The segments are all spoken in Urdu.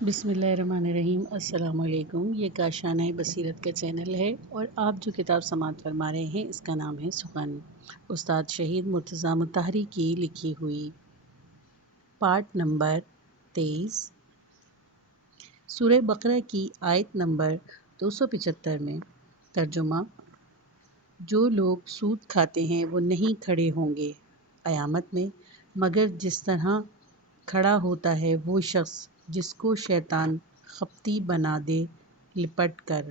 بسم اللہ الرحمن الرحیم۔ السلام علیکم۔ یہ کاشانہ بصیرت کا چینل ہے اور آپ جو کتاب سماعت فرما رہے ہیں اس کا نام ہے سخن، استاد شہید مرتضیٰ مطہری کی لکھی ہوئی، پارٹ نمبر 23، سورہ بقرہ کی آیت نمبر 275 میں ترجمہ: جو لوگ سود کھاتے ہیں وہ نہیں کھڑے ہوں گے قیامت میں، مگر جس طرح کھڑا ہوتا ہے وہ شخص جس کو شیطان خپتی بنا دے لپٹ کر۔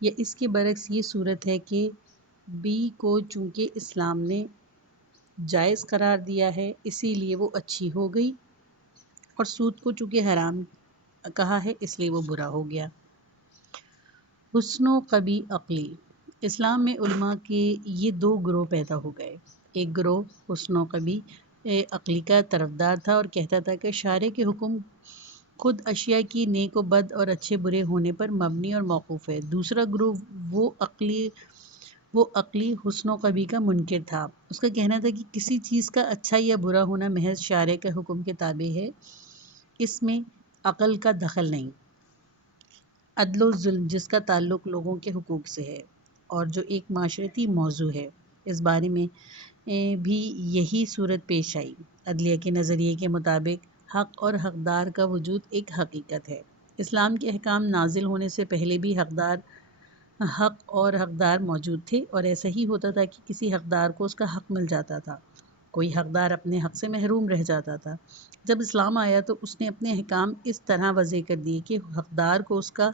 یا اس کے برعکس یہ صورت ہے کہ بی کو چونکہ اسلام نے جائز قرار دیا ہے اسی لیے وہ اچھی ہو گئی، اور سود کو چونکہ حرام کہا ہے اس لیے وہ برا ہو گیا۔ حسن و قبیح عقلی۔ اسلام میں علماء کے یہ دو گروہ پیدا ہو گئے۔ ایک گروہ حسن و قبیح عقلی کا طرفدار تھا اور کہتا تھا کہ شارع کے حکم خود اشیاء کی نیک و بد اور اچھے برے ہونے پر مبنی اور موقوف ہے۔ دوسرا گروہ وہ عقلی حسن و قبیح کا منکر تھا۔ اس کا کہنا تھا کہ کسی چیز کا اچھا یا برا ہونا محض شارع کے حکم کے تابع ہے، اس میں عقل کا دخل نہیں۔ عدل و ظلم جس کا تعلق لوگوں کے حقوق سے ہے اور جو ایک معاشرتی موضوع ہے، اس بارے میں بھی یہی صورت پیش آئی۔ عدلیہ کے نظریے کے مطابق حق اور حقدار کا وجود ایک حقیقت ہے۔ اسلام کے احکام نازل ہونے سے پہلے بھی حق اور حقدار موجود تھے، اور ایسا ہی ہوتا تھا کہ کسی حقدار کو اس کا حق مل جاتا تھا، کوئی حقدار اپنے حق سے محروم رہ جاتا تھا۔ جب اسلام آیا تو اس نے اپنے احکام اس طرح وضع کر دیے کہ حقدار کو اس کا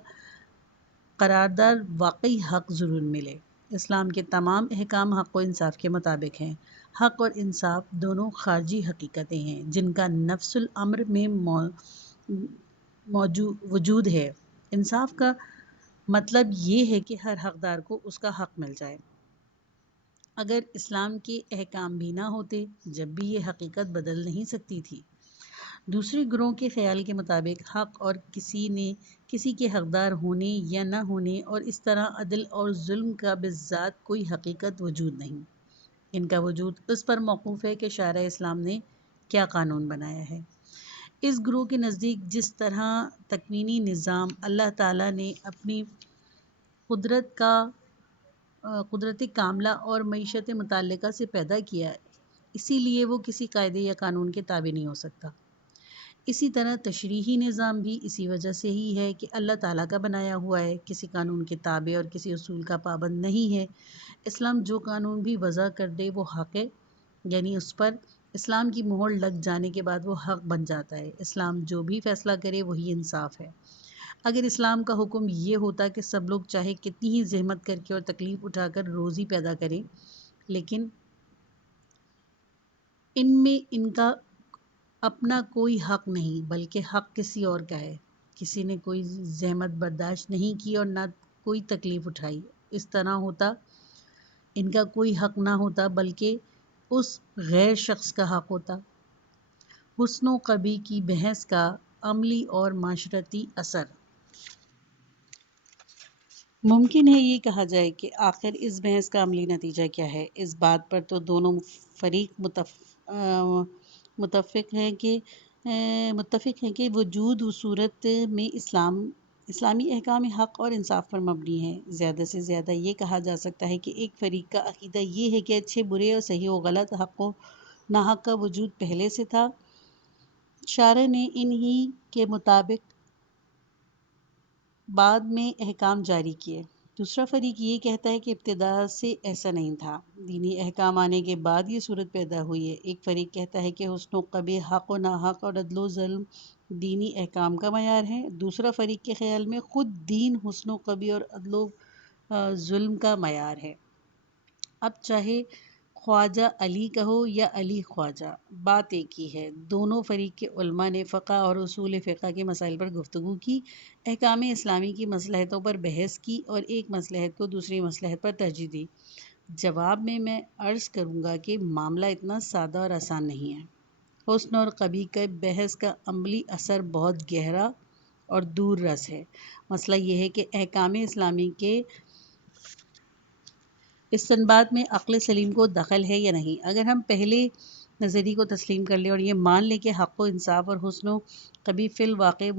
قراردار واقعی حق ضرور ملے۔ اسلام کے تمام احکام حق و انصاف کے مطابق ہیں۔ حق اور انصاف دونوں خارجی حقیقتیں ہیں جن کا نفس الامر میں وجود ہے۔ انصاف کا مطلب یہ ہے کہ ہر حقدار کو اس کا حق مل جائے۔ اگر اسلام کے احکام بھی نہ ہوتے جب بھی یہ حقیقت بدل نہیں سکتی تھی۔ دوسرے گروہ کے خیال کے مطابق حق اور کسی کے حقدار ہونے یا نہ ہونے اور اس طرح عدل اور ظلم کا بذات کوئی حقیقت وجود نہیں۔ ان کا وجود اس پر موقوف ہے کہ شارع اسلام نے کیا قانون بنایا ہے۔ اس گروہ کے نزدیک جس طرح تکوینی نظام اللہ تعالیٰ نے اپنی قدرت کاملہ اور معیشت متعلقہ سے پیدا کیا ہے، اسی لیے وہ کسی قاعدے یا قانون کے تابع نہیں ہو سکتا۔ اسی طرح تشریحی نظام بھی اسی وجہ سے ہی ہے کہ اللہ تعالیٰ کا بنایا ہوا ہے، کسی قانون کے تابع اور کسی اصول کا پابند نہیں ہے۔ اسلام جو قانون بھی وضع کر دے وہ حق ہے، یعنی اس پر اسلام کی مہر لگ جانے کے بعد وہ حق بن جاتا ہے۔ اسلام جو بھی فیصلہ کرے وہی انصاف ہے۔ اگر اسلام کا حکم یہ ہوتا کہ سب لوگ چاہے کتنی ہی زحمت کر کے اور تکلیف اٹھا کر روزی پیدا کریں، لیکن ان میں ان کا اپنا کوئی حق نہیں بلکہ حق کسی اور کا ہے، کسی نے کوئی زحمت برداشت نہیں کی اور نہ کوئی تکلیف اٹھائی، اس طرح ہوتا ان کا کوئی حق نہ ہوتا بلکہ اس غیر شخص کا حق ہوتا۔ حسن و قبیح کی بحث کا عملی اور معاشرتی اثر۔ ممکن ہے یہ کہا جائے کہ آخر اس بحث کا عملی نتیجہ کیا ہے۔ اس بات پر تو دونوں فریق متفق ہیں کہ وجود و صورت میں اسلامی احکام حق اور انصاف پر مبنی ہے۔ زیادہ سے زیادہ یہ کہا جا سکتا ہے کہ ایک فریق کا عقیدہ یہ ہے کہ اچھے برے اور صحیح و غلط، حق و ناحق کا وجود پہلے سے تھا، شارع نے انہی کے مطابق بعد میں احکام جاری کیے۔ دوسرا فریق یہ کہتا ہے کہ ابتدا سے ایسا نہیں تھا، دینی احکام آنے کے بعد یہ صورت پیدا ہوئی ہے۔ ایک فریق کہتا ہے کہ حسن و قبیح، حق و ناحق اور عدل و ظلم دینی احکام کا معیار ہے۔ دوسرا فریق کے خیال میں خود دین حسن و قبیح اور عدل و ظلم کا معیار ہے۔ اب چاہے خواجہ علی کہو یا علی خواجہ، بات ایک ہی ہے۔ دونوں فریق کے علماء نے فقہ اور اصول فقہ کے مسائل پر گفتگو کی، احکام اسلامی کی مصلحتوں پر بحث کی اور ایک مصلحت کو دوسری مصلحت پر ترجیح دی۔ جواب میں عرض کروں گا کہ معاملہ اتنا سادہ اور آسان نہیں ہے۔ حسن اور قبیح کے بحث کا عملی اثر بہت گہرا اور دور رس ہے۔ مسئلہ یہ ہے کہ احکام اسلامی کے استنباط میں عقل سلیم کو دخل ہے یا نہیں۔ اگر ہم پہلے نظریے کو تسلیم کر لے اور یہ مان لے کہ حق و انصاف اور حسن و کبھی فی الواقع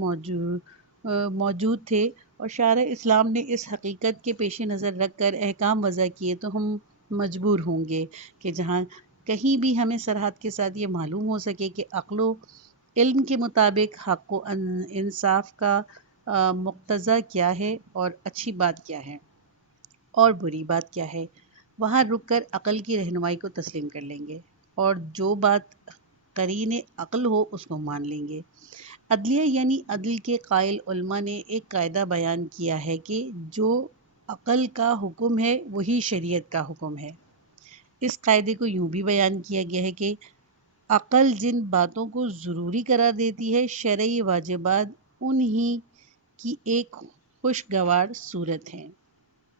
موجود تھے اور شارع اسلام نے اس حقیقت کے پیش نظر رکھ کر احکام وضع کیے، تو ہم مجبور ہوں گے کہ جہاں کہیں بھی ہمیں سرحد کے ساتھ یہ معلوم ہو سکے کہ عقل و علم کے مطابق حق و انصاف کا مقتضی کیا ہے اور اچھی بات کیا ہے اور بری بات کیا ہے، وہاں رک کر عقل کی رہنمائی کو تسلیم کر لیں گے اور جو بات قرین عقل ہو اس کو مان لیں گے۔ عدلیہ یعنی عدل کے قائل علماء نے ایک قاعدہ بیان کیا ہے کہ جو عقل کا حکم ہے وہی شریعت کا حکم ہے۔ اس قاعدے کو یوں بھی بیان کیا گیا ہے کہ عقل جن باتوں کو ضروری قرار دیتی ہے، شرعی واجبات انہی کی ایک خوشگوار صورت ہے۔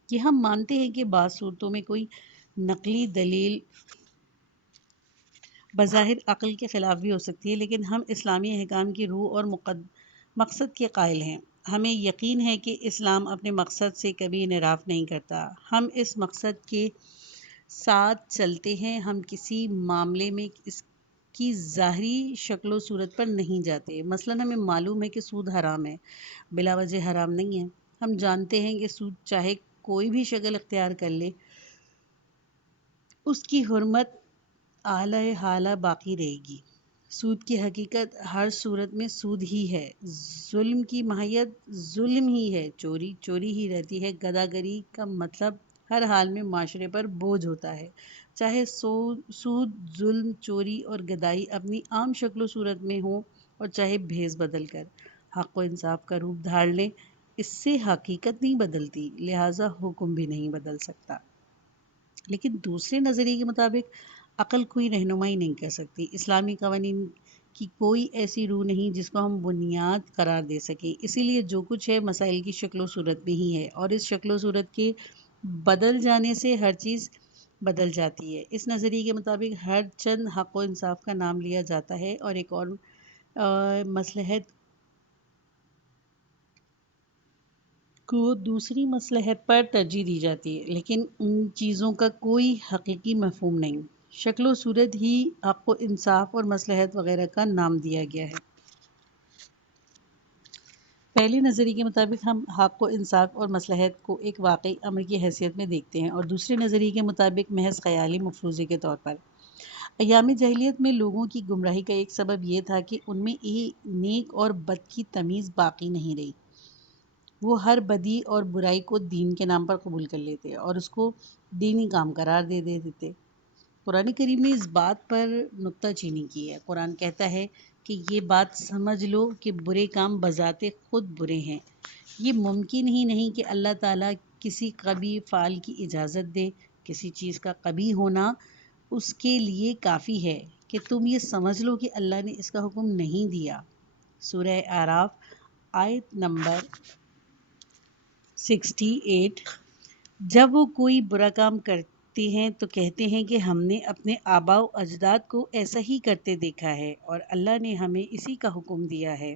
یہ ہم مانتے ہیں کہ بعض صورتوں میں کوئی نقلی دلیل بظاہر عقل کے خلاف بھی ہو سکتی ہے، لیکن ہم اسلامی احکام کی روح اور مقصد کے قائل ہیں۔ ہمیں یقین ہے کہ اسلام اپنے مقصد سے کبھی انحراف نہیں کرتا۔ ہم اس مقصد کے ساتھ چلتے ہیں، ہم کسی معاملے میں اس کی ظاہری شکل و صورت پر نہیں جاتے۔ مثلاً ہمیں معلوم ہے کہ سود حرام ہے، بلا وجہ حرام نہیں ہے۔ ہم جانتے ہیں کہ سود چاہے کوئی بھی شکل اختیار کر لے، اس کی حرمت اعلی حالہ باقی رہے گی۔ سود کی حقیقت ہر صورت میں سود ہی ہے، ظلم کی ماہیت ظلم ہی ہے، چوری چوری ہی رہتی ہے۔ گداگری کا مطلب ہر حال میں معاشرے پر بوجھ ہوتا ہے، چاہے سود، ظلم، چوری اور گدائی اپنی عام شکل و صورت میں ہوں اور چاہے بھیس بدل کر حق و انصاف کا روپ دھار لیں، اس سے حقیقت نہیں بدلتی، لہٰذا حکم بھی نہیں بدل سکتا۔ لیکن دوسرے نظریے کے مطابق عقل کوئی رہنمائی نہیں کر سکتی۔ اسلامی قوانین کی کوئی ایسی روح نہیں جس کو ہم بنیاد قرار دے سکیں، اسی لیے جو کچھ ہے مسائل کی شکل و صورت میں ہی ہے، اور اس شکل و صورت کے بدل جانے سے ہر چیز بدل جاتی ہے۔ اس نظریے کے مطابق ہر چند حق و انصاف کا نام لیا جاتا ہے اور ایک اور مصلحت کو دوسری مصلحت پر ترجیح دی جاتی ہے، لیکن ان چیزوں کا کوئی حقیقی مفہوم نہیں، شکل و صورت ہی حق و انصاف اور مصلحت وغیرہ کا نام دیا گیا ہے۔ پہلے نظریے کے مطابق ہم حق و انصاف اور مصلحت کو ایک واقعی امر کی حیثیت میں دیکھتے ہیں، اور دوسرے نظریے کے مطابق محض خیالی مفروضے کے طور پر۔ ایام جاہلیت میں لوگوں کی گمراہی کا ایک سبب یہ تھا کہ ان میں نیک اور بد کی تمیز باقی نہیں رہی۔ وہ ہر بدی اور برائی کو دین کے نام پر قبول کر لیتے اور اس کو دینی کام قرار دے دیتے۔ قرآن کریم نے اس بات پر نکتہ چینی کی ہے۔ قرآن کہتا ہے کہ یہ بات سمجھ لو کہ برے کام بذات خود برے ہیں۔ یہ ممکن ہی نہیں کہ اللہ تعالیٰ کسی قبیح فعل کی اجازت دے۔ کسی چیز کا قبیح ہونا اس کے لیے کافی ہے کہ تم یہ سمجھ لو کہ اللہ نے اس کا حکم نہیں دیا۔ سورہ اعراف آیت نمبر 68۔ جب وہ کوئی برا کام کرتے ہیں تو کہتے ہیں کہ ہم نے اپنے آباء و اجداد کو ایسا ہی کرتے دیکھا ہے اور اللہ نے ہمیں اسی کا حکم دیا ہے۔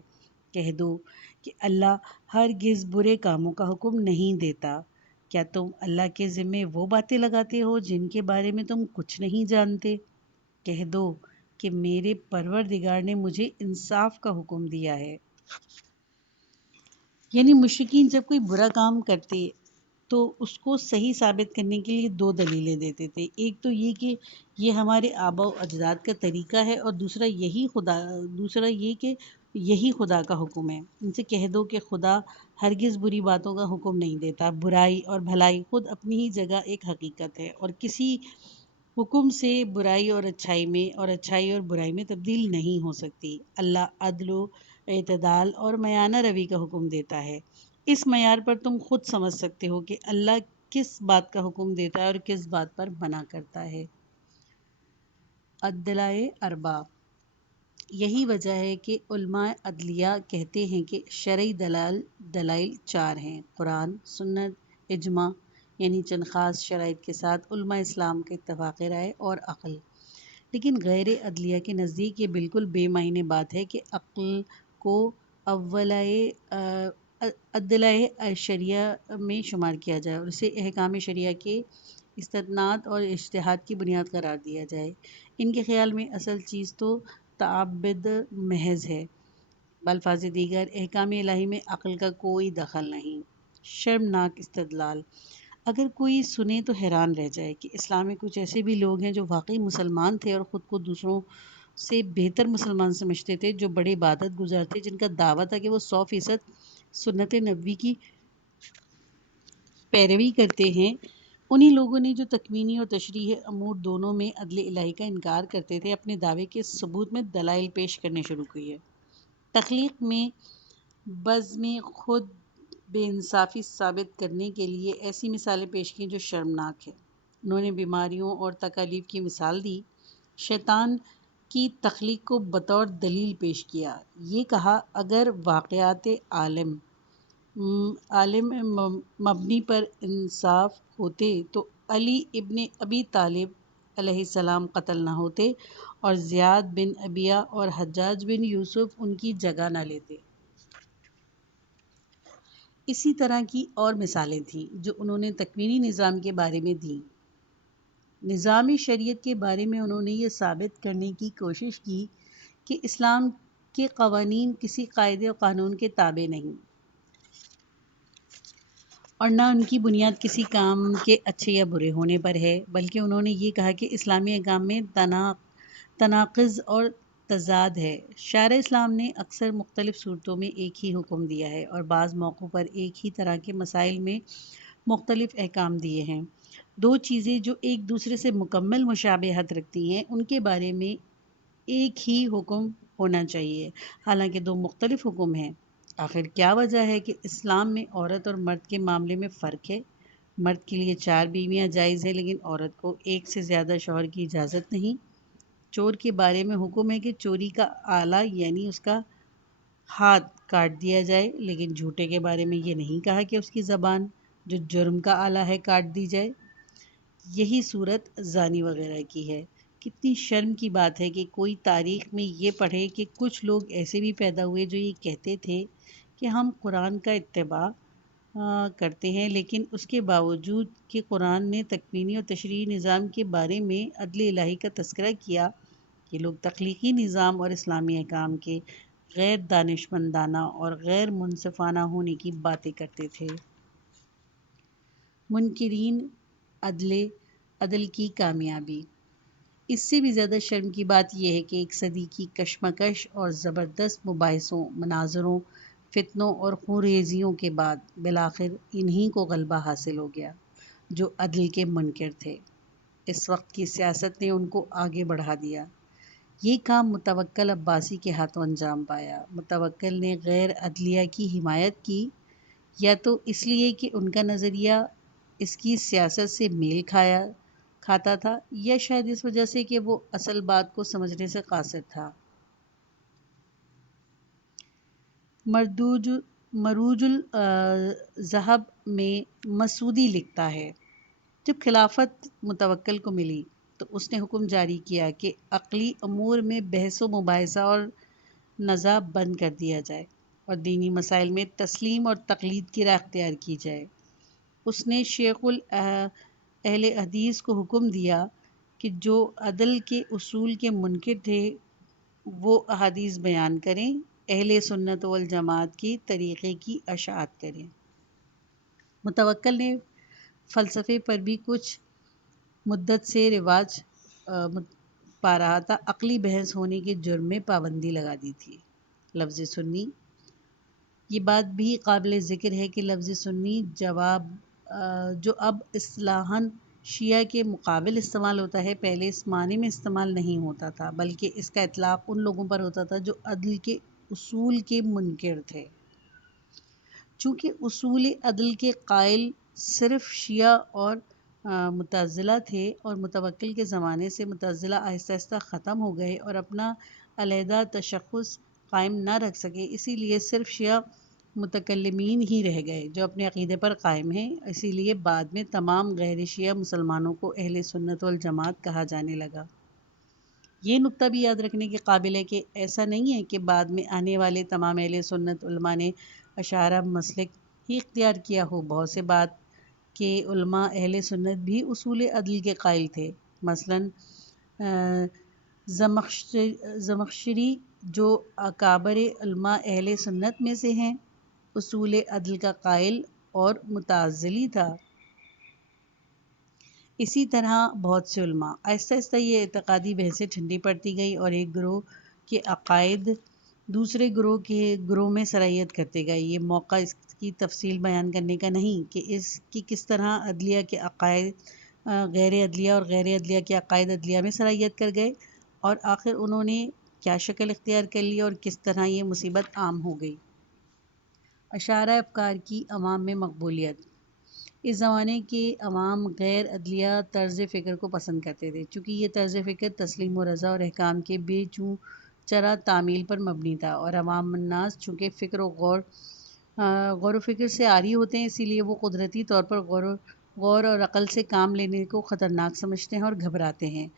کہہ دو کہ اللہ ہرگز برے کاموں کا حکم نہیں دیتا۔ کیا تم اللہ کے ذمے وہ باتیں لگاتے ہو جن کے بارے میں تم کچھ نہیں جانتے؟ کہہ دو کہ میرے پروردگار نے مجھے انصاف کا حکم دیا ہے۔ یعنی مشرکین جب کوئی برا کام کرتے تو اس کو صحیح ثابت کرنے کے لیے دو دلیلیں دیتے تھے۔ ایک تو یہ کہ یہ ہمارے آباء و اجداد کا طریقہ ہے، اور دوسرا یہ کہ یہی خدا کا حکم ہے۔ ان سے کہہ دو کہ خدا ہرگز بری باتوں کا حکم نہیں دیتا۔ برائی اور بھلائی خود اپنی ہی جگہ ایک حقیقت ہے اور کسی حکم سے برائی اور اچھائی میں اور اچھائی اور برائی میں تبدیل نہیں ہو سکتی۔ اللہ عدل و اعتدال اور میانہ روی کا حکم دیتا ہے۔ اس معیار پر تم خود سمجھ سکتے ہو کہ اللہ کس بات کا حکم دیتا ہے اور کس بات پر منع کرتا ہے۔ الدلائل اربع۔ یہی وجہ ہے کہ علماء عدلیہ کہتے ہیں کہ شرعی دلائل چار ہیں: قرآن، سنت، اجماع یعنی چند خاص شرائط کے ساتھ علماء اسلام کا اتفاق رائے، اور عقل۔ لیکن غیر عدلیہ کے نزدیک یہ بالکل بے معنی بات ہے کہ عقل کو ادلۂ شریعہ میں شمار کیا جائے اور اسے احکام شریعہ کے استناد اور اجتہاد کی بنیاد قرار دیا جائے۔ ان کے خیال میں اصل چیز تو تعبد محض ہے، بالفاظ دیگر احکام الہی میں عقل کا کوئی دخل نہیں۔ شرمناک استدلال۔ اگر کوئی سنے تو حیران رہ جائے کہ اسلام میں کچھ ایسے بھی لوگ ہیں جو واقعی مسلمان تھے اور خود کو دوسروں سے بہتر مسلمان سمجھتے تھے، جو بڑے عبادت گزار تھے، جن کا دعویٰ تھا کہ وہ 100% سنت نبوی کی پیروی کرتے ہیں۔ انہی لوگوں نے جو تکوینی اور تشریحی امور دونوں میں عدل الہی کا انکار کرتے تھے، اپنے دعوے کے ثبوت میں دلائل پیش کرنے شروع کیے۔ تخلیق میں بزم خود بے انصافی ثابت کرنے کے لیے ایسی مثالیں پیش کیں جو شرمناک ہیں۔ انہوں نے بیماریوں اور تکالیف کی مثال دی، شیطان کی تخلیق کو بطور دلیل پیش کیا، یہ کہا اگر واقعات عالم مبنی پر انصاف ہوتے تو علی ابن ابی طالب علیہ السلام قتل نہ ہوتے اور زیاد بن ابیہ اور حجاج بن یوسف ان کی جگہ نہ لیتے۔ اسی طرح کی اور مثالیں تھیں جو انہوں نے تکوینی نظام کے بارے میں دیں۔ نظام شریعت کے بارے میں انہوں نے یہ ثابت کرنے کی کوشش کی کہ اسلام کے قوانین کسی قاعدے و قانون کے تابع نہیں اور نہ ان کی بنیاد کسی کام کے اچھے یا برے ہونے پر ہے، بلکہ انہوں نے یہ کہا کہ اسلامی احکام میں تناقض اور تضاد ہے۔ شارع اسلام نے اکثر مختلف صورتوں میں ایک ہی حکم دیا ہے اور بعض موقعوں پر ایک ہی طرح کے مسائل میں مختلف احکام دیے ہیں۔ دو چیزیں جو ایک دوسرے سے مکمل مشابہت رکھتی ہیں، ان کے بارے میں ایک ہی حکم ہونا چاہیے، حالانکہ دو مختلف حکم ہیں۔ آخر کیا وجہ ہے کہ اسلام میں عورت اور مرد کے معاملے میں فرق ہے؟ مرد کے لیے 4 بیویاں جائز ہیں، لیکن عورت کو ایک سے زیادہ شوہر کی اجازت نہیں۔ چور کے بارے میں حکم ہے کہ چوری کا آلہ یعنی اس کا ہاتھ کاٹ دیا جائے، لیکن جھوٹے کے بارے میں یہ نہیں کہا کہ اس کی زبان جو جرم کا آلہ ہے کاٹ دی جائے۔ یہی صورت زانی وغیرہ کی ہے۔ کتنی شرم کی بات ہے کہ کوئی تاریخ میں یہ پڑھے کہ کچھ لوگ ایسے بھی پیدا ہوئے جو یہ کہتے تھے کہ ہم قرآن کا اتباع کرتے ہیں، لیکن اس کے باوجود کہ قرآن نے تکوینی اور تشریحی نظام کے بارے میں عدل الہی کا تذکرہ کیا، یہ لوگ تخلیقی نظام اور اسلامی احکام کے غیر دانشمندانہ اور غیر منصفانہ ہونے کی باتیں کرتے تھے۔ منکرین عدل کی کامیابی۔ اس سے بھی زیادہ شرم کی بات یہ ہے کہ ایک صدی کی کشمکش اور زبردست مباحثوں، مناظروں، فتنوں اور خونریزیوں کے بعد بالآخر انہی کو غلبہ حاصل ہو گیا جو عدل کے منکر تھے۔ اس وقت کی سیاست نے ان کو آگے بڑھا دیا۔ یہ کام متوکل عباسی کے ہاتھوں انجام پایا۔ متوکل نے غیر عدلیہ کی حمایت کی، یا تو اس لیے کہ ان کا نظریہ اس کی سیاست سے میل کھاتا تھا، یا شاید اس وجہ سے کہ وہ اصل بات کو سمجھنے سے قاصر تھا۔ مروج الذہب میں مسعودی لکھتا ہے، جب خلافت متوکل کو ملی تو اس نے حکم جاری کیا کہ عقلی امور میں بحث و مباحثہ اور نزاع بند کر دیا جائے اور دینی مسائل میں تسلیم اور تقلید کی راہ اختیار کی جائے۔ اس نے شیخ اہل حدیث کو حکم دیا کہ جو عدل کے اصول کے منکر تھے وہ احادیث بیان کریں، اہل سنت والجماعت کے طریقے کی اشاعت کریں۔ متوکل نے فلسفے پر بھی کچھ مدت سے رواج پا رہا تھا، عقلی بحث ہونے کے جرم میں پابندی لگا دی تھی۔ لفظ سنی، یہ بات بھی قابل ذکر ہے کہ لفظ سنی جو اب اصطلاحاً شیعہ کے مقابل استعمال ہوتا ہے، پہلے اس معنی میں استعمال نہیں ہوتا تھا، بلکہ اس کا اطلاق ان لوگوں پر ہوتا تھا جو عدل کے اصول کے منکر تھے۔ چونکہ اصول عدل کے قائل صرف شیعہ اور معتزلہ تھے اور متوکل کے زمانے سے معتزلہ آہستہ آہستہ ختم ہو گئے اور اپنا علیحدہ تشخص قائم نہ رکھ سکے، اسی لیے صرف شیعہ متکلمین ہی رہ گئے جو اپنے عقیدے پر قائم ہیں۔ اسی لیے بعد میں تمام غیر شیعہ مسلمانوں کو اہل سنت والجماعت کہا جانے لگا۔ یہ نکتہ بھی یاد رکھنے کے قابل ہے کہ ایسا نہیں ہے کہ بعد میں آنے والے تمام اہل سنت علماء نے اشاعرہ مسلک ہی اختیار کیا ہو۔ بہت سے بعد کہ علماء اہل سنت بھی اصول عدل کے قائل تھے۔ مثلاً زمخشری جو اکابر علماء اہل سنت میں سے ہیں، اصول عدل کا قائل اور متعزلی تھا۔ اسی طرح بہت سے علماء، آہستہ آہستہ یہ اعتقادی بحثیں ٹھنڈی پڑتی گئی اور ایک گروہ کے عقائد دوسرے گروہ میں سرایت کرتے گئے۔ یہ موقع اس کی تفصیل بیان کرنے کا نہیں کہ کس طرح عدلیہ کے عقائد غیر عدلیہ اور غیر عدلیہ کے عقائد عدلیہ میں سرایت کر گئے، اور آخر انہوں نے کیا شکل اختیار کر لی اور کس طرح یہ مصیبت عام ہو گئی۔ اشاعرہ افکار کی عوام میں مقبولیت۔ اس زمانے کے عوام غیر عدلیہ طرز فکر کو پسند کرتے تھے، چونکہ یہ طرز فکر تسلیم و رضا اور احکام کے بے چوں چرا تعمیل پر مبنی تھا، اور عوام الناس چونکہ غور و فکر سے عاری ہوتے ہیں، اسی لیے وہ قدرتی طور پر غور اور عقل سے کام لینے کو خطرناک سمجھتے ہیں اور گھبراتے ہیں۔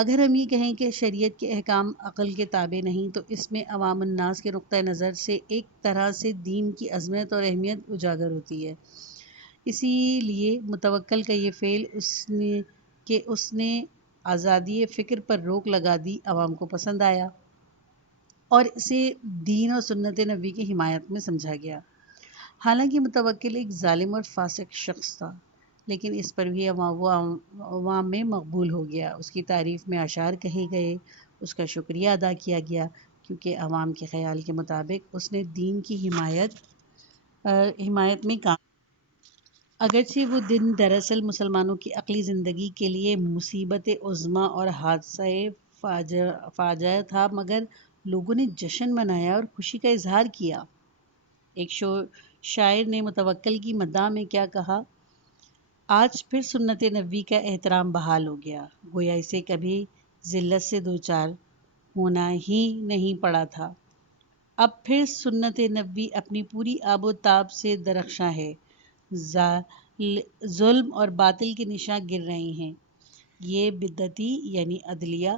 اگر ہم یہ کہیں کہ شریعت کے احکام عقل کے تابع نہیں، تو اس میں عوام الناس کے نقطہ نظر سے ایک طرح سے دین کی عظمت اور اہمیت اجاگر ہوتی ہے۔ اسی لیے متوکل کا یہ فعل اس نے آزادی فکر پر روک لگا دی عوام کو پسند آیا اور اسے دین اور سنت نبی کی حمایت میں سمجھا گیا۔ حالانکہ متوکل ایک ظالم اور فاسق شخص تھا، لیکن اس پر بھی وہ عوام میں مقبول ہو گیا۔ اس کی تعریف میں اشعار کہے گئے، اس کا شکریہ ادا کیا گیا، کیونکہ عوام کے خیال کے مطابق اس نے دین کی حمایت میں کام۔ اگرچہ وہ دن دراصل مسلمانوں کی عقلی زندگی کے لیے مصیبت عظمیٰ اور حادثہ فاجعہ تھا، مگر لوگوں نے جشن منایا اور خوشی کا اظہار کیا۔ ایک شاعر نے متوکل کی مداح میں کیا کہا: آج پھر سنت نبوی کا احترام بحال ہو گیا، گویا اسے کبھی ذلت سے دوچار ہونا ہی نہیں پڑا تھا۔ اب پھر سنت نبوی اپنی پوری آب و تاب سے درخشاں ہے، ظلم اور باطل کے نشاں گر رہے ہیں۔ یہ بدعتی یعنی عدلیہ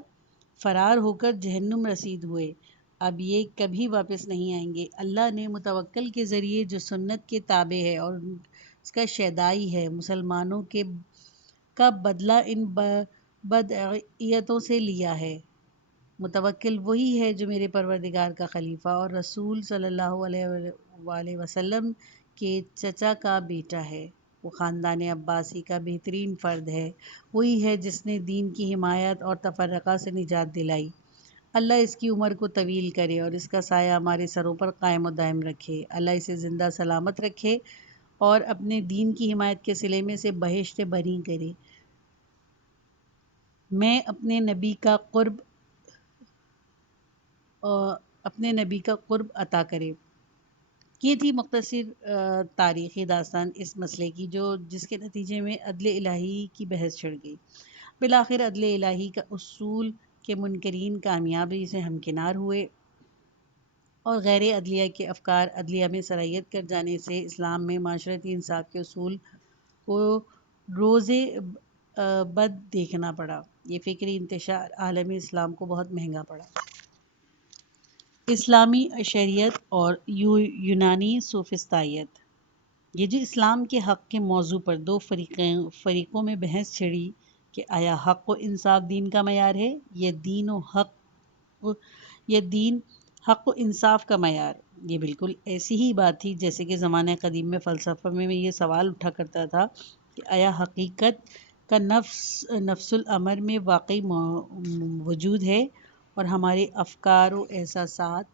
فرار ہو کر جہنم رسید ہوئے، اب یہ کبھی واپس نہیں آئیں گے۔ اللہ نے متوکل کے ذریعے جو سنت کے تابع ہے اور اس کا شیدائی ہے، مسلمانوں کا بدلہ ان بدعیتوں سے لیا ہے۔ متوکل وہی ہے جو میرے پروردگار کا خلیفہ اور رسول صلی اللہ علیہ وآلہ وسلم کے چچا کا بیٹا ہے۔ وہ خاندان عباسی کا بہترین فرد ہے۔ وہی ہے جس نے دین کی حمایت اور تفرقہ سے نجات دلائی۔ اللہ اس کی عمر کو طویل کرے اور اس کا سایہ ہمارے سروں پر قائم و دائم رکھے۔ اللہ اسے زندہ سلامت رکھے اور اپنے دین کی حمایت کے صلے میں سے بہشت بری کرے۔ میں اپنے نبی کا قرب عطا کرے۔ یہ تھی مختصر تاریخی داستان اس مسئلے کی جس کے نتیجے میں عدل الہی کی بحث چھڑ گئی۔ بالآخر عدل الہی کا اصول کے منکرین کامیابی سے ہمکنار ہوئے اور غیر عدلیہ کے افکار عدلیہ میں سرایت کر جانے سے اسلام میں معاشرتی انصاف کے اصول کو روز بد دیکھنا پڑا۔ یہ فکری انتشار عالم اسلام کو بہت مہنگا پڑا۔ اسلامی شریعت اور یونانی سوفسطائیت۔ یہ جو اسلام کے حق کے موضوع پر دو فریقوں میں بحث چھڑی کہ آیا حق و انصاف دین کا معیار ہے یا دین حق و انصاف کا معیار، یہ بالکل ایسی ہی بات تھی جیسے کہ زمانہ قدیم میں فلسفہ میں یہ سوال اٹھا کرتا تھا کہ آیا حقیقت کا نفس الامر میں واقعی وجود ہے اور ہمارے افکار و احساسات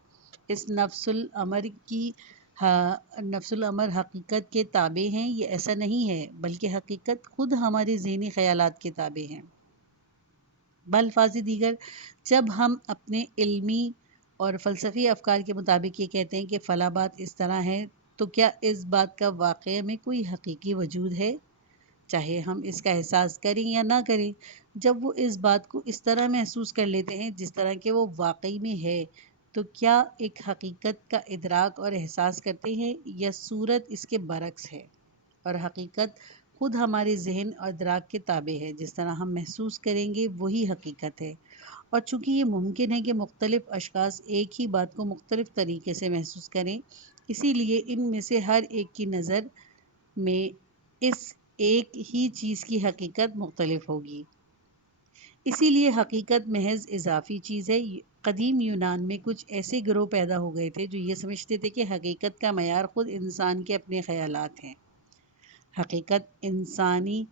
اس نفس الامر حقیقت کے تابع ہیں؟ یہ ایسا نہیں ہے، بلکہ حقیقت خود ہمارے ذہنی خیالات کے تابع ہیں۔ بالفاظ دیگر، جب ہم اپنے علمی اور فلسفی افکار کے مطابق یہ کہتے ہیں کہ فلاں بات اس طرح ہے، تو کیا اس بات کا واقعہ میں کوئی حقیقی وجود ہے؟ چاہے ہم اس کا احساس کریں یا نہ کریں، جب وہ اس بات کو اس طرح محسوس کر لیتے ہیں جس طرح کہ وہ واقعی میں ہے، تو کیا ایک حقیقت کا ادراک اور احساس کرتے ہیں یا صورت اس کے برعکس ہے؟ اور حقیقت خود ہمارے ذہن اور ادراک کے تابع ہے، جس طرح ہم محسوس کریں گے وہی حقیقت ہے۔ اور چونکہ یہ ممکن ہے کہ مختلف اشخاص ایک ہی بات کو مختلف طریقے سے محسوس کریں، اسی لیے ان میں سے ہر ایک کی نظر میں اس ایک ہی چیز کی حقیقت مختلف ہوگی۔ اسی لیے حقیقت محض اضافی چیز ہے۔ قدیم یونان میں کچھ ایسے گروہ پیدا ہو گئے تھے جو یہ سمجھتے تھے کہ حقیقت کا معیار خود انسان کے اپنے خیالات ہیں۔ حقیقت انسانی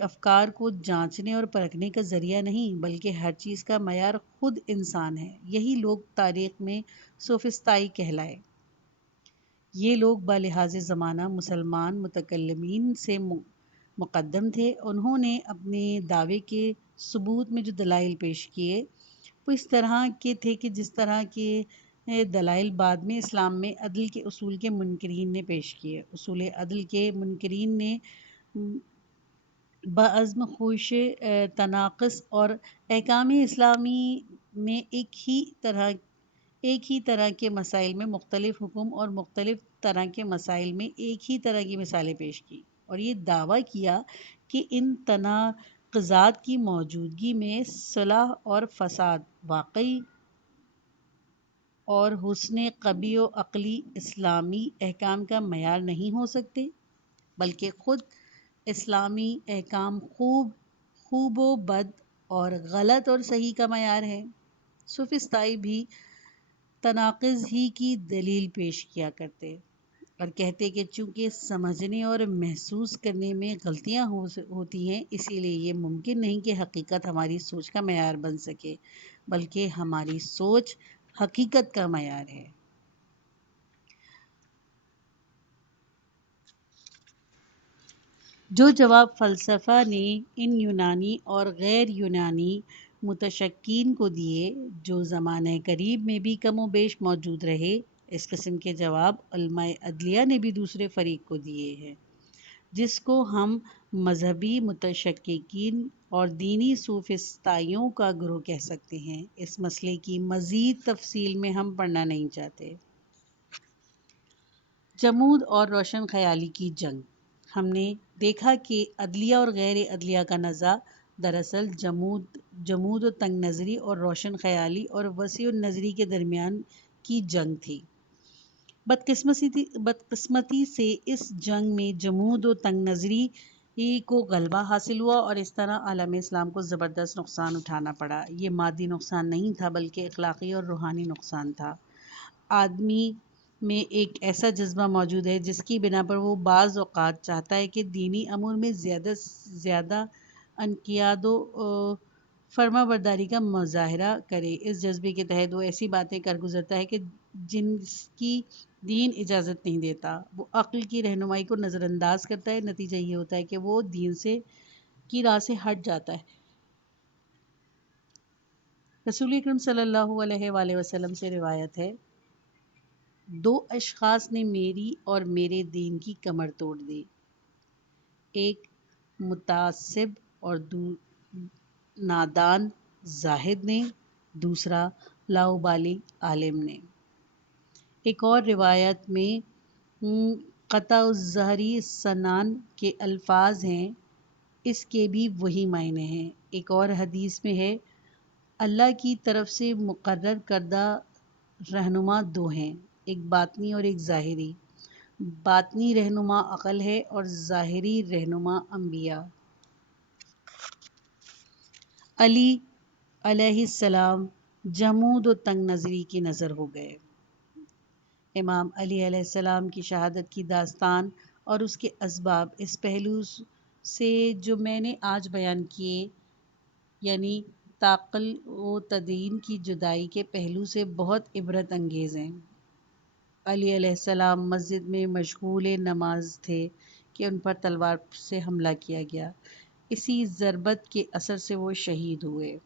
افکار کو جانچنے اور پرکھنے کا ذریعہ نہیں، بلکہ ہر چیز کا معیار خود انسان ہے۔ یہی لوگ تاریخ میں سوفسطائی کہلائے۔ یہ لوگ بلحاظ زمانہ مسلمان متکلمین سے مقدم تھے۔ انہوں نے اپنے دعوے کے ثبوت میں جو دلائل پیش کیے وہ اس طرح کے تھے کہ جس طرح کے دلائل بعد میں اسلام میں عدل کے اصول کے منکرین نے پیش کیے۔ اصول عدل کے منکرین نے بعزم خوش تناقض اور احکام اسلامی میں ایک ہی طرح کے مسائل میں مختلف حکم اور مختلف طرح کے مسائل میں ایک ہی طرح کی مثالیں پیش کی، اور یہ دعویٰ کیا کہ ان تناقضات کی موجودگی میں صلاح اور فساد واقعی اور حسن قبیح و عقلی اسلامی احکام کا معیار نہیں ہو سکتے، بلکہ خود اسلامی احکام خوب و بد اور غلط اور صحیح کا معیار ہے۔ سوفسطائی بھی تناقض ہی کی دلیل پیش کیا کرتے اور کہتے کہ چونکہ سمجھنے اور محسوس کرنے میں غلطیاں ہوتی ہیں، اسی لیے یہ ممکن نہیں کہ حقیقت ہماری سوچ کا معیار بن سکے، بلکہ ہماری سوچ حقیقت کا معیار ہے۔ جو جواب فلسفہ نے ان یونانی اور غیر یونانی متشکین کو دیے، جو زمانہ قریب میں بھی کم و بیش موجود رہے، اس قسم کے جواب علماء عدلیہ نے بھی دوسرے فریق کو دیے ہیں، جس کو ہم مذہبی متشککین اور دینی سوفسطائیوں کا گروہ کہہ سکتے ہیں۔ اس مسئلے کی مزید تفصیل میں ہم پڑھنا نہیں چاہتے۔ جمود اور روشن خیالی کی جنگ۔ ہم نے دیکھا کہ عدلیہ اور غیر عدلیہ کا نزاع دراصل جمود و تنگ نظری اور روشن خیالی اور وسیع النظری کے درمیان کی جنگ تھی۔ بدقسمتی سے اس جنگ میں جمود و تنگ نظری کو غلبہ حاصل ہوا اور اس طرح عالم اسلام کو زبردست نقصان اٹھانا پڑا۔ یہ مادی نقصان نہیں تھا، بلکہ اخلاقی اور روحانی نقصان تھا۔ آدمی میں ایک ایسا جذبہ موجود ہے جس کی بنا پر وہ بعض اوقات چاہتا ہے کہ دینی امور میں زیادہ سے زیادہ انقیاد و فرما برداری کا مظاہرہ کرے۔ اس جذبے کے تحت وہ ایسی باتیں کر گزرتا ہے کہ جن کی دین اجازت نہیں دیتا۔ وہ عقل کی رہنمائی کو نظر انداز کرتا ہے۔ نتیجہ یہ ہوتا ہے کہ وہ دین کی راہ سے ہٹ جاتا ہے۔ رسول اکرم صلی اللہ علیہ وآلہ وسلم سے روایت ہے، دو اشخاص نے میری اور میرے دین کی کمر توڑ دی، ایک متعصب اور نادان زاہد نے، دوسرا لاابالی عالم نے۔ ایک اور روایت میں قطع الظہری سنان کے الفاظ ہیں، اس کے بھی وہی معنی ہیں۔ ایک اور حدیث میں ہے، اللہ کی طرف سے مقرر کردہ رہنما دو ہیں، ایک باطنی اور ایک ظاہری۔ باطنی رہنما عقل ہے اور ظاہری رہنما انبیاء۔ علی علیہ السلام جمود و تنگ نظری کی نظر ہو گئے۔ امام علی علیہ السلام کی شہادت کی داستان اور اس کے اسباب اس پہلو سے جو میں نے آج بیان کیے، یعنی تعقل و تدین کی جدائی کے پہلو سے بہت عبرت انگیز ہیں۔ علی علیہ السلام مسجد میں مشغول نماز تھے کہ ان پر تلوار سے حملہ کیا گیا۔ اسی ضربت کے اثر سے وہ شہید ہوئے۔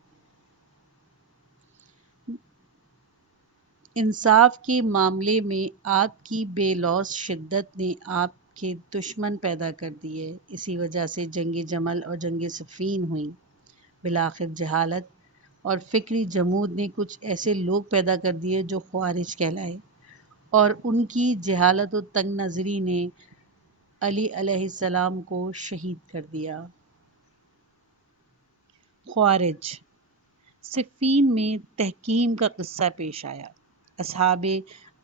انصاف کے معاملے میں آپ کی بے لوث شدت نے آپ کے دشمن پیدا کر دیے۔ اسی وجہ سے جنگ جمل اور جنگ صفین ہوئیں۔ بالآخر جہالت اور فکری جمود نے کچھ ایسے لوگ پیدا کر دیے جو خوارج کہلائے، اور ان کی جہالت و تنگ نظری نے علی علیہ السلام کو شہید کر دیا۔ خوارج۔ صفین میں تحکیم کا قصہ پیش آیا۔ اصحاب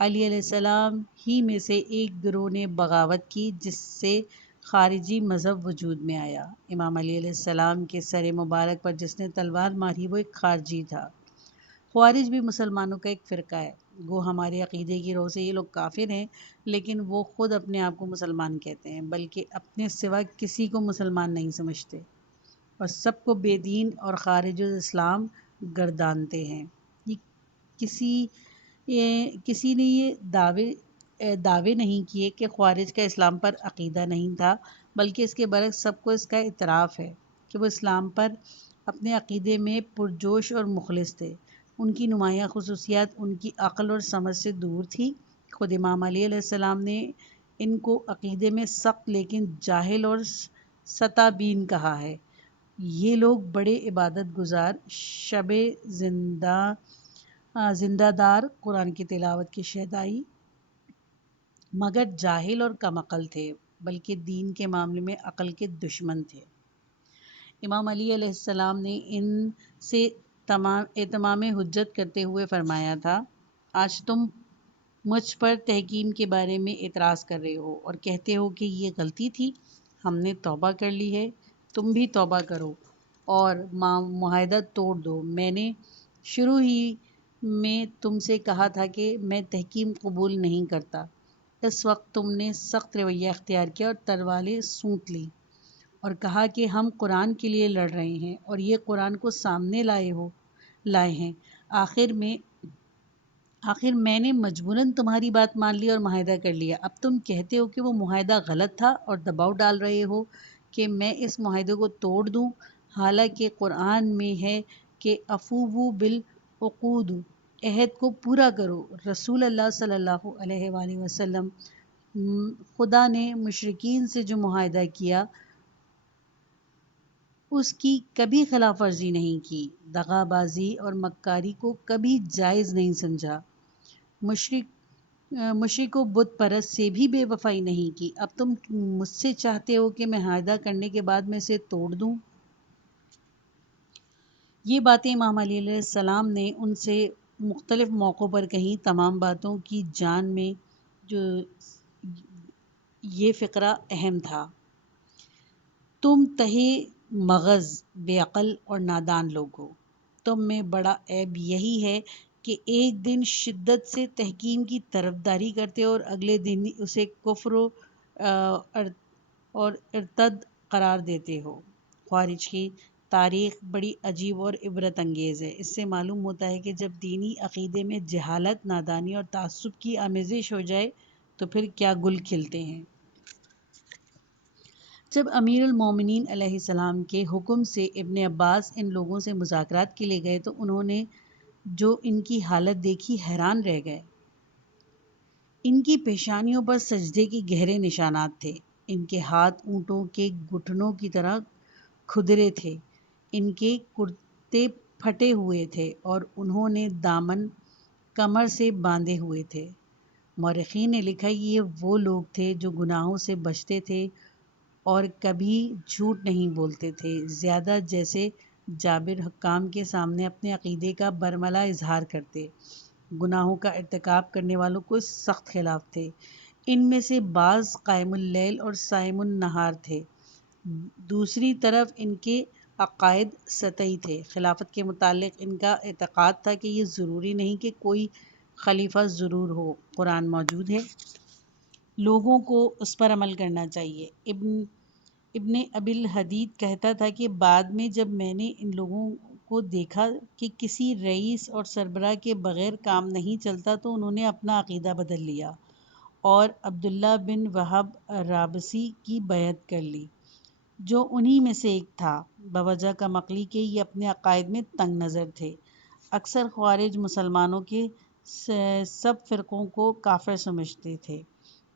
علی علیہ السلام ہی میں سے ایک گروہ نے بغاوت کی، جس سے خارجی مذہب وجود میں آیا۔ امام علی علیہ السلام کے سر مبارک پر جس نے تلوار ماری وہ ایک خارجی تھا۔ خوارج بھی مسلمانوں کا ایک فرقہ ہے۔ وہ ہمارے عقیدے کی رو سے یہ لوگ کافر ہیں، لیکن وہ خود اپنے آپ کو مسلمان کہتے ہیں، بلکہ اپنے سوا کسی کو مسلمان نہیں سمجھتے اور سب کو بے دین اور خارج الاسلام گردانتے ہیں۔ کسی نے یہ دعوے نہیں کیے کہ خوارج کا اسلام پر عقیدہ نہیں تھا، بلکہ اس کے برعکس سب کو اس کا اعتراف ہے کہ وہ اسلام پر اپنے عقیدے میں پرجوش اور مخلص تھے۔ ان کی نمایاں خصوصیات ان کی عقل اور سمجھ سے دور تھی۔ خود امام علی علیہ السلام نے ان کو عقیدے میں سخت لیکن جاہل اور سطح بین کہا ہے۔ یہ لوگ بڑے عبادت گزار، شب زندہ دار، قرآن کی تلاوت کے شیدائی، مگر جاہل اور کم عقل تھے، بلکہ دین کے معاملے میں عقل کے دشمن تھے۔ امام علی علیہ السلام نے ان سے اتمام حجت کرتے ہوئے فرمایا تھا: آج تم مجھ پر تحکیم کے بارے میں اعتراض کر رہے ہو اور کہتے ہو کہ یہ غلطی تھی، ہم نے توبہ کر لی ہے، تم بھی توبہ کرو اور معاہدہ توڑ دو۔ میں نے شروع ہی میں تم سے کہا تھا کہ میں تحکیم قبول نہیں کرتا۔ اس وقت تم نے سخت رویہ اختیار کیا اور تلواریں سونت لی اور کہا کہ ہم قرآن کے لیے لڑ رہے ہیں اور یہ قرآن کو سامنے لائے ہیں۔ آخر میں نے مجبوراً تمہاری بات مان لی اور معاہدہ کر لیا۔ اب تم کہتے ہو کہ وہ معاہدہ غلط تھا اور دباؤ ڈال رہے ہو کہ میں اس معاہدے کو توڑ دوں، حالانکہ قرآن میں ہے کہ اوفوا بالعقود، عہد کو پورا کرو۔ رسول اللہ صلی اللہ علیہ وآلہ وسلم، خدا نے مشرکین سے جو معاہدہ کیا اس کی کبھی خلاف ورزی نہیں کی، دغا بازی اور مکاری کو کبھی جائز نہیں سمجھا، مشرک و بت پرست سے بھی بے وفائی نہیں کی۔ اب تم مجھ سے چاہتے ہو کہ میں معاہدہ کرنے کے بعد میں اسے توڑ دوں؟ یہ باتیں امام علی علیہ السلام نے ان سے مختلف موقعوں پر کہیں۔ تمام باتوں کی جان میں جو یہ فقرہ اہم تھا: تم تہی مغز، بے عقل اور نادان لوگ ہو۔ تم میں بڑا عیب یہی ہے کہ ایک دن شدت سے تحکیم کی طرفداری کرتے اور اگلے دن اسے کفر اور ارتد قرار دیتے ہو۔ خوارج کی تاریخ بڑی عجیب اور عبرت انگیز ہے۔ اس سے معلوم ہوتا ہے کہ جب دینی عقیدے میں جہالت، نادانی اور تعصب کی آمیزش ہو جائے تو پھر کیا گل کھلتے ہیں۔ جب امیر المومنین علیہ السلام کے حکم سے ابن عباس ان لوگوں سے مذاکرات کے لیے گئے تو انہوں نے جو ان کی حالت دیکھی حیران رہ گئے۔ ان کی پیشانیوں پر سجدے کے گہرے نشانات تھے، ان کے ہاتھ اونٹوں کے گھٹنوں کی طرح کھدرے تھے، ان کے کرتے پھٹے ہوئے تھے اور انہوں نے دامن کمر سے باندھے ہوئے تھے۔ مورخین نے لکھا کہ یہ وہ لوگ تھے جو گناہوں سے بچتے تھے اور کبھی جھوٹ نہیں بولتے تھے، زیادہ جیسے جابر حکام کے سامنے اپنے عقیدے کا برملا اظہار کرتے، گناہوں کا ارتکاب کرنے والوں کو سخت خلاف تھے۔ ان میں سے بعض قائم اللیل اور صائم النہار تھے، دوسری طرف ان کے عقائد سطحی تھے۔ خلافت کے متعلق ان کا اعتقاد تھا کہ یہ ضروری نہیں کہ کوئی خلیفہ ضرور ہو، قرآن موجود ہے، لوگوں کو اس پر عمل کرنا چاہیے۔ ابن ابی الحدید کہتا تھا کہ بعد میں جب میں نے ان لوگوں کو دیکھا کہ کسی رئیس اور سربراہ کے بغیر کام نہیں چلتا تو انہوں نے اپنا عقیدہ بدل لیا اور عبداللہ بن وہب رابسی کی بیعت کر لی، جو انہی میں سے ایک تھا، بوجہ کمقلی کہ یہ اپنے عقائد میں تنگ نظر تھے۔ اکثر خوارج مسلمانوں کے سب فرقوں کو کافر سمجھتے تھے،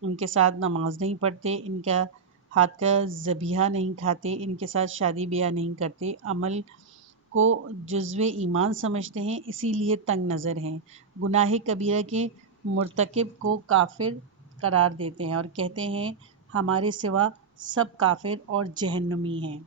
ان کے ساتھ نماز نہیں پڑھتے، ان کا ہاتھ کا ذبیحہ نہیں کھاتے، ان کے ساتھ شادی بیاہ نہیں کرتے، عمل کو جزو ایمان سمجھتے ہیں، اسی لیے تنگ نظر ہیں، گناہ کبیرہ کے مرتکب کو کافر قرار دیتے ہیں اور کہتے ہیں ہمارے سوا سب کافر اور جہنمی ہیں۔